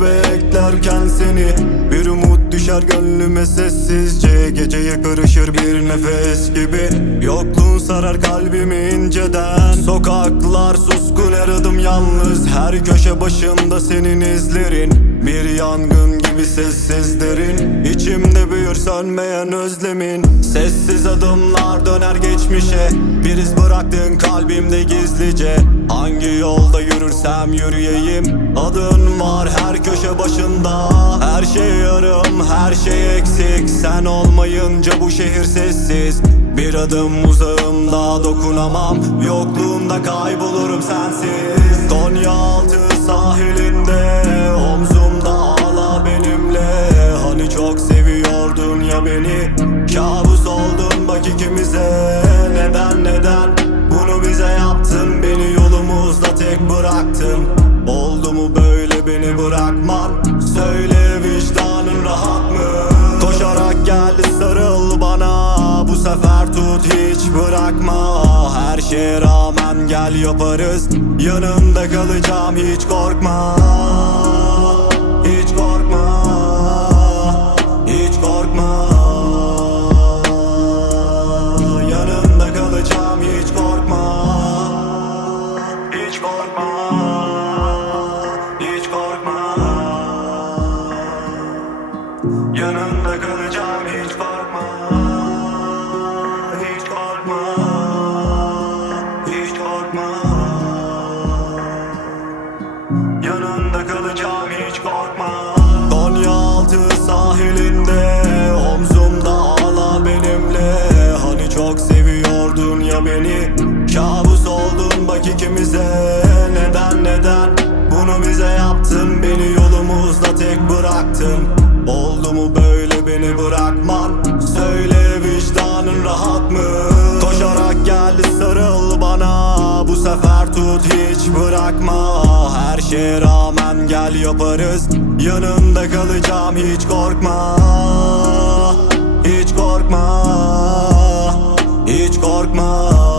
beklerken seni. Bir umut düşer gönlüme sessizce. Geceye karışır bir nefes gibi. Yokluğun sarar kalbimi inceden. Sokaklar suskun her adım yalnız. Her köşe başında senin izlerin. Bir yangın gibi sessiz derin İçimde büyür sönmeyen özlemin. Sessiz adımlar döner geçmişe. Bir iz bıraktın kalbimde gizlice. Hangi yolda yürürsem yürüyeyim. Adın var her köşe başında. Her şey yarım her şey eksik. Sen olmayınca bu şehir sessiz. Bir adım uzağımda dokunamam. Yokluğunda kaybolurum sensiz. Konyaaltı sahilinde Omzumda ağla benimle. Hani çok seviyordun ya beni? Kabus ikimize Neden neden? Bunu bize yaptın Beni yolumuzda tek bıraktın. Oldu mu böyle beni bırakman? Söyle vicdanın rahat mı? Koşarak gel sarıl bana. Bu sefer tut hiç bırakma. Her şeye rağmen gel yaparız. Yanında kalacağım hiç korkma Yanında kalacağım hiç korkma Hiç korkma Hiç korkma. Yanında kalacağım hiç korkma. Konyaaltı sahilinde Omzumda ağla benimle. Hani çok seviyordun ya beni Kabus oldun bak ikimize. Neden neden bunu bize yaptın? Beni yolumuzda tek bıraktın Oldu mu böyle beni bırakman? Söyle vicdanın rahat mı? Koşarak geldi sarıl bana. Bu sefer tut hiç bırakma. Her şeye rağmen gel yaparız. Yanında kalacağım hiç korkma. Hiç korkma. Hiç korkma.